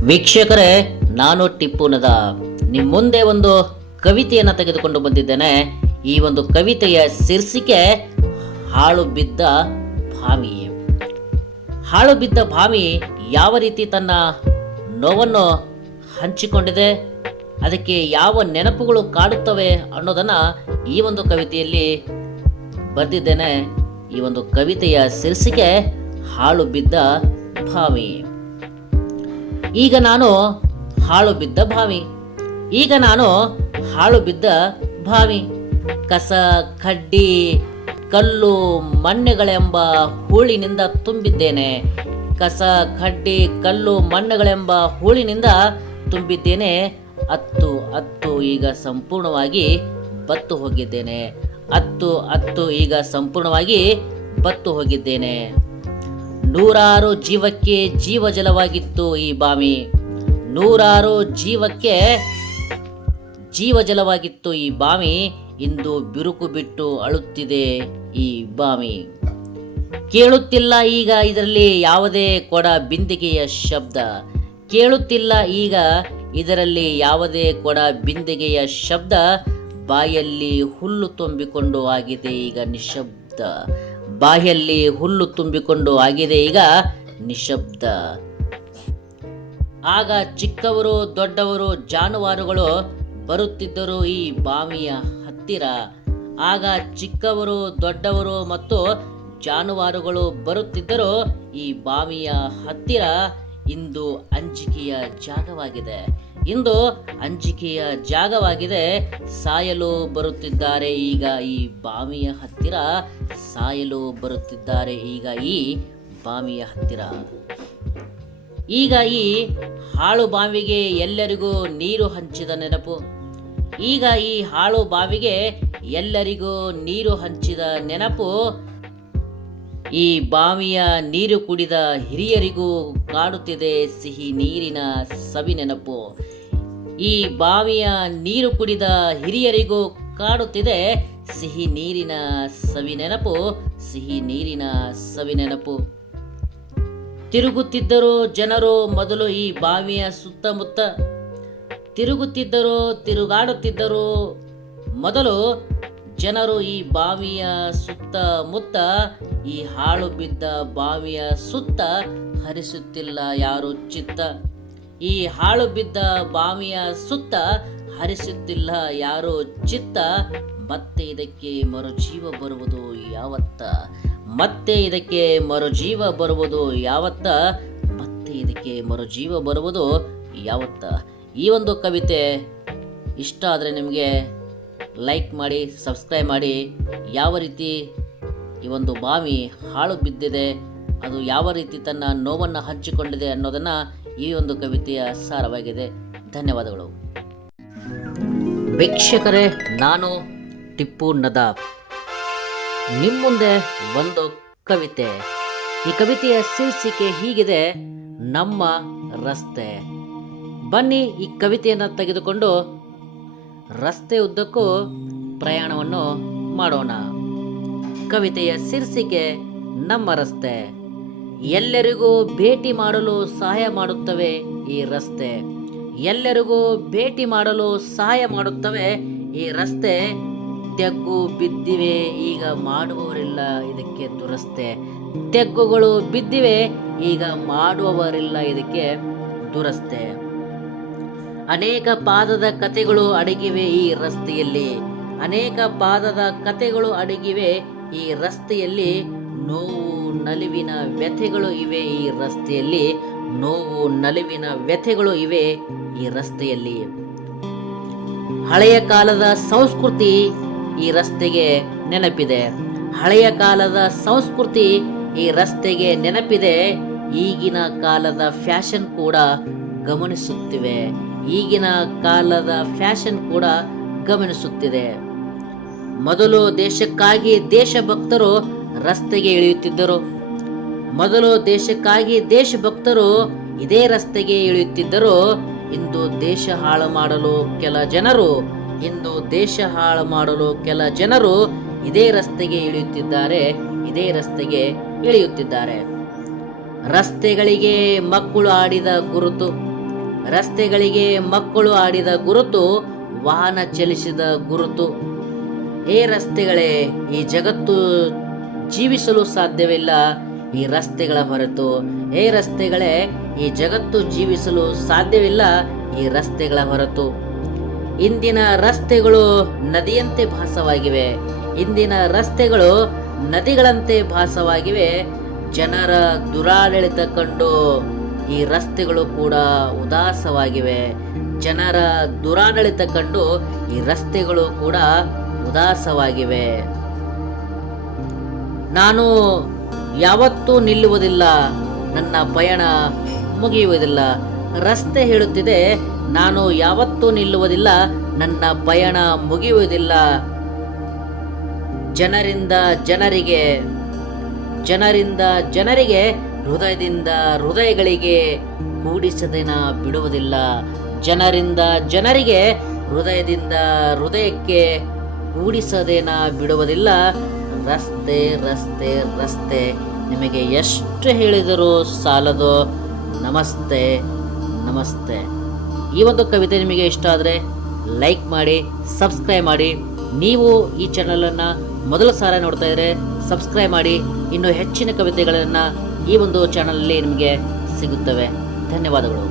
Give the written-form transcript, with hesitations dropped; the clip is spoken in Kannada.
ವೀಕ್ಷಕರೇ, ನಾನು ಟಿಪ್ಪುನದ ನಿಮ್ಮ ಮುಂದೆ ಒಂದು ಕವಿತೆಯನ್ನು ತೆಗೆದುಕೊಂಡು ಬಂದಿದ್ದೇನೆ. ಈ ಒಂದು ಕವಿತೆಯ ಶೀರ್ಷಿಕೆ ಹಾಳು ಬಿದ್ದ ಭಾವಿ. ಹಾಳು ಬಿದ್ದ ಭಾವಿ ಯಾವ ರೀತಿ ತನ್ನ ನೋವನ್ನು ಹಂಚಿಕೊಂಡಿದೆ, ಅದಕ್ಕೆ ಯಾವ ನೆನಪುಗಳು ಕಾಡುತ್ತವೆ ಅನ್ನೋದನ್ನು ಈ ಒಂದು ಕವಿತೆಯಲ್ಲಿ ಬರೆದಿದ್ದೇನೆ. ಈ ಒಂದು ಕವಿತೆಯ ಶೀರ್ಷಿಕೆ ಹಾಳು ಬಿದ್ದ ಭಾವಿ. ಈಗ ನಾನು ಹಾಳು ಬಿದ್ದ ಭಾವಿ. ಈಗ ನಾನು ಹಾಳು ಬಿದ್ದ ಭಾವಿ. ಕಸ, ಕಡ್ಡಿ, ಕಲ್ಲು, ಮಣ್ಣುಗಳೆಂಬ ಹೂಳಿನಿಂದ ತುಂಬಿದ್ದೇನೆ. ಕಸ, ಕಡ್ಡಿ, ಕಲ್ಲು, ಮಣ್ಣುಗಳೆಂಬ ಹೂಳಿನಿಂದ ತುಂಬಿದ್ದೇನೆ. ಅತ್ತು ಈಗ ಸಂಪೂರ್ಣವಾಗಿ ಬತ್ತು ಹೋಗಿದ್ದೇನೆ. ಅತ್ತು ಈಗ ಸಂಪೂರ್ಣವಾಗಿ ಬತ್ತು ಹೋಗಿದ್ದೇನೆ. ನೂರಾರು ಜೀವಕ್ಕೆ ಜೀವಜಲವಾಗಿತ್ತು ಈ ಬಾವಿ. ನೂರಾರು ಜೀವಕ್ಕೆ ಜೀವಜಲವಾಗಿತ್ತು ಈ ಬಾವಿ. ಇಂದು ಬಿರುಕು ಬಿಟ್ಟು ಅಳುತ್ತಿದೆ ಈ ಬಾವಿ. ಕೇಳುತ್ತಿಲ್ಲ ಈಗ ಇದರಲ್ಲಿ ಯಾವುದೇ ಕೊಡ ಬಿಂದಿಗೆಯ ಶಬ್ದ. ಕೇಳುತ್ತಿಲ್ಲ ಈಗ ಇದರಲ್ಲಿ ಯಾವುದೇ ಕೊಡ ಬಿಂದಿಗೆಯ ಶಬ್ದ. ಬಾಯಲ್ಲಿ ಹುಲ್ಲು ತುಂಬಿಕೊಂಡು ಆಗಿದೆ ಈಗ ನಿಶಬ್ದ. ಬಾಯಲ್ಲಿ ಹುಲ್ಲು ತುಂಬಿಕೊಂಡು ಆಗಿದೆ ಈಗ ನಿಶಬ್ದ. ಆಗ ಚಿಕ್ಕವರು ದೊಡ್ಡವರು ಜಾನುವಾರುಗಳು ಬರುತ್ತಿದ್ದರು ಈ ಬಾವಿಯ ಹತ್ತಿರ. ಆಗ ಚಿಕ್ಕವರು ದೊಡ್ಡವರು ಮತ್ತು ಜಾನುವಾರುಗಳು ಬರುತ್ತಿದ್ದರು ಈ ಬಾವಿಯ ಹತ್ತಿರ. ಇಂದು ಅಂಜಿಕೆಯ ಜಾಗವಾಗಿದೆ. ಇಂದು ಅಂಜಿಕೆಯ ಜಾಗವಾಗಿದೆ. ಸಾಯಲು ಬರುತ್ತಿದ್ದಾರೆ ಈಗ ಈ ಬಾವಿಯ ಹತ್ತಿರ. ಸಾಯಲು ಬರುತ್ತಿದ್ದಾರೆ ಈಗ ಈ ಬಾವಿಯ ಹತ್ತಿರ. ಈಗ ಈ ಹಾಳು ಬಾವಿಗೆ ಎಲ್ಲರಿಗೂ ನೀರು ಹಂಚಿದ ನೆನಪು. ಈಗ ಈ ಹಾಳು ಬಾವಿಗೆ ಎಲ್ಲರಿಗೂ ನೀರು ಹಂಚಿದ ನೆನಪು. ಈ ಬಾವಿಯ ನೀರು ಕುಡಿದ ಹಿರಿಯರಿಗೂ ಕಾಡುತ್ತಿದೆ ಸಿಹಿ ನೀರಿನ ಸವಿ ನೆನಪು. ಈ ಬಾವಿಯ ನೀರು ಕುಡಿದ ಹಿರಿಯರಿಗೂ ಕಾಡುತ್ತಿದೆ ಸಿಹಿ ನೀರಿನ ಸವಿ ನೆನಪು. ಸಿಹಿ ನೀರಿನ ಸವಿ ನೆನಪು. ತಿರುಗುತ್ತಿದ್ದರು ಜನರು ಮೊದಲು ಈ ಬಾವಿಯ ಸುತ್ತಮುತ್ತ. ತಿರುಗುತ್ತಿದ್ದರು, ತಿರುಗಾಡುತ್ತಿದ್ದರು ಮೊದಲು ಜನರು ಈ ಬಾವಿಯ ಸುತ್ತಮುತ್ತ. ಈ ಹಾಳು ಬಿದ್ದ ಬಾವಿಯ ಸುತ್ತ ಹರಿಸುತ್ತಿಲ್ಲ ಯಾರು ಚಿತ್ತ. ಈ ಹಾಳು ಬಿದ್ದ ಬಾವಿಯ ಸುತ್ತ ಹರಿಸುತ್ತಿಲ್ಲ ಯಾರು ಚಿತ್ತ. ಮತ್ತೆ ಇದಕ್ಕೆ ಮರುಜೀವ ಬರುವುದು ಯಾವತ್ತ. ಮತ್ತೆ ಇದಕ್ಕೆ ಮರುಜೀವ ಬರುವುದು ಯಾವತ್ತ. ಮತ್ತೆ ಇದಕ್ಕೆ ಮರುಜೀವ ಬರುವುದು ಯಾವತ್ತ. ಈ ಒಂದು ಕವಿತೆ ಇಷ್ಟ ಆದರೆ ನಿಮಗೆ ಲೈಕ್ ಮಾಡಿ, ಸಬ್ಸ್ಕ್ರೈಬ್ ಮಾಡಿ. ಯಾವ ರೀತಿ ಈ ಒಂದು ಬಾವಿ ಹಾಳು ಬಿದ್ದಿದೆ, ಅದು ಯಾವ ರೀತಿ ತನ್ನ ನೋವನ್ನು ಹಂಚಿಕೊಂಡಿದೆ ಅನ್ನೋದನ್ನು ಈ ಒಂದು ಕವಿತೆಯ ಸಾರವಾಗಿದೆ. ಧನ್ಯವಾದಗಳು ವೀಕ್ಷಕರೇ. ನಾನು ಟಿಪ್ಪು ನದಾಫ್ ನಿಮ್ಮ ಮುಂದೆ ಒಂದು ಕವಿತೆ. ಈ ಕವಿತೆಯ ಶೀರ್ಷಿಕೆ ಹೀಗಿದೆ, ನಮ್ಮ ರಸ್ತೆ. ಬನ್ನಿ ಈ ಕವಿತೆಯನ್ನು ತೆಗೆದುಕೊಂಡು ರಸ್ತೆ ಉದ್ದಕ್ಕೂ ಪ್ರಯಾಣವನ್ನು ಮಾಡೋಣ. ಕವಿತೆಯ ಶೀರ್ಷಿಕೆ ನಮ್ಮ ರಸ್ತೆ. ಎಲ್ಲರಿಗೂ ಭೇಟಿ ಮಾಡಲು ಸಹಾಯ ಮಾಡುತ್ತವೆ ಈ ರಸ್ತೆ. ಎಲ್ಲರಿಗೂ ಭೇಟಿ ಮಾಡಲು ಸಹಾಯ ಮಾಡುತ್ತವೆ ಈ ರಸ್ತೆ. ತೆಗ್ಗು ಬಿದ್ದಿವೆ ಈಗ ಮಾಡುವವರಿಲ್ಲ ಇದಕ್ಕೆ ದುರಸ್ತೆ. ತೆಗ್ಗುಗಳು ಬಿದ್ದಿವೆ ಈಗ ಮಾಡುವವರಿಲ್ಲ ಇದಕ್ಕೆ ದುರಸ್ತೆ. ಅನೇಕ ಪಾದದ ಕಥೆಗಳು ಅಡಗಿವೆ ಈ ರಸ್ತೆಯಲ್ಲಿ. ಅನೇಕ ಪಾದದ ಕಥೆಗಳು ಅಡಗಿವೆ ಈ ರಸ್ತೆಯಲ್ಲಿ. ನೋವು ನಲಿವಿನ ವ್ಯಥೆಗಳು ಇವೆ ಈ ರಸ್ತೆಯಲ್ಲಿ. ನೋವು ನಲಿವಿನ ವ್ಯಥೆಗಳು ಇವೆ ಈ ರಸ್ತೆಯಲ್ಲಿ. ಹಳೆಯ ಕಾಲದ ಸಂಸ್ಕೃತಿ ಈ ರಸ್ತೆಗೆ ನೆನಪಿದೆ. ಹಳೆಯ ಕಾಲದ ಸಂಸ್ಕೃತಿ ಈ ರಸ್ತೆಗೆ ನೆನಪಿದೆ. ಈಗಿನ ಕಾಲದ ಫ್ಯಾಷನ್ ಕೂಡ ಗಮನಿಸುತ್ತಿವೆ. ಈಗಿನ ಕಾಲದ ಫ್ಯಾಷನ್ ಕೂಡ ಗಮನಿಸುತ್ತಿದೆ. ಮೊದಲು ದೇಶಕ್ಕಾಗಿ ದೇಶಭಕ್ತರು ರಸ್ತೆಗೆ ಇಳಿಯುತ್ತಿದ್ದರು. ಮೊದಲು ದೇಶಕ್ಕಾಗಿ ದೇಶಭಕ್ತರು ಇದೇ ರಸ್ತೆಗೆ ಇಳಿಯುತ್ತಿದ್ದರು. ಇಂದು ದೇಶ ಹಾಳು ಮಾಡಲು ಕೆಲ ಜನರು ಕೆಲ ಜನರು ಇದೇ ರಸ್ತೆಗೆ ಇಳಿಯುತ್ತಿದ್ದಾರೆ. ಇದೇ ರಸ್ತೆಗೆ ಇಳಿಯುತ್ತಿದ್ದಾರೆ. ರಸ್ತೆಗಳಿಗೆ ಮಕ್ಕಳು ಆಡಿದ ಗುರುತು. ರಸ್ತೆಗಳಿಗೆ ಮಕ್ಕಳು ಆಡಿದ ಗುರುತು, ವಾಹನ ಚಲಿಸಿದ ಗುರುತು. ಏ ರಸ್ತೆಗಳೇ, ಈ ಜಗತ್ತು ಜೀವಿಸಲು ಸಾಧ್ಯವಿಲ್ಲ ಈ ರಸ್ತೆಗಳ ಹೊರತು. ಏ ರಸ್ತೆಗಳೇ, ಈ ಜಗತ್ತು ಜೀವಿಸಲು ಸಾಧ್ಯವಿಲ್ಲ ಈ ರಸ್ತೆಗಳ ಹೊರತು. ಇಂದಿನ ರಸ್ತೆಗಳು ನದಿಯಂತೆ ಭಾಸವಾಗಿವೆ. ಇಂದಿನ ರಸ್ತೆಗಳು ನದಿಗಳಂತೆ ಭಾಸವಾಗಿವೆ. ಜನರ ದುರಾಡಳಿತ ಕಂಡು ಈ ರಸ್ತೆಗಳು ಕೂಡ ಉದಾಸವಾಗಿವೆ. ಜನರ ದುರಾಡಳಿತ ಕಂಡು ಈ ರಸ್ತೆಗಳು ಕೂಡ ಉದಾಸವಾಗಿವೆ. ನಾನು ಯಾವತ್ತೂ ನಿಲ್ಲುವುದಿಲ್ಲ, ನನ್ನ ಪಯಣ ಮುಗಿಯುವುದಿಲ್ಲ. ರಸ್ತೆ ಹೇಳುತ್ತಿದೆ, ನಾನು ಯಾವತ್ತೂ ನಿಲ್ಲುವುದಿಲ್ಲ, ನನ್ನ ಪಯಣ ಮುಗಿಯುವುದಿಲ್ಲ. ಜನರಿಂದ ಜನರಿಗೆ ಹೃದಯದಿಂದ ಹೃದಯಗಳಿಗೆ ಕೂಡಿಸದೆ ನಾ ಬಿಡುವುದಿಲ್ಲ. ಜನರಿಂದ ಜನರಿಗೆ ಹೃದಯದಿಂದ ಹೃದಯಕ್ಕೆ ಕೂಡಿಸದೆ ನಾ ಬಿಡುವುದಿಲ್ಲ. ರಸ್ತೆ ರಸ್ತೆ ರಸ್ತೆ, ನಿಮಗೆ ಎಷ್ಟು ಹೇಳಿದರೂ ಸಾಲದು. ನಮಸ್ತೆ ನಮಸ್ತೆ. ಈ ಒಂದು ಕವಿತೆ ನಿಮಗೆ ಇಷ್ಟ ಆದರೆ ಲೈಕ್ ಮಾಡಿ, ಸಬ್ಸ್ಕ್ರೈಬ್ ಮಾಡಿ. ನೀವು ಈ ಚಾನಲನ್ನು ಮೊದಲ ಸಾರ ನೋಡ್ತಾ ಇದ್ದರೆ ಸಬ್ಸ್ಕ್ರೈಬ್ ಮಾಡಿ. ಇನ್ನೂ ಹೆಚ್ಚಿನ ಕವಿತೆಗಳನ್ನು ಈ ಒಂದು ಚಾನಲಲ್ಲಿ ನಿಮಗೆ ಸಿಗುತ್ತವೆ. ಧನ್ಯವಾದಗಳು.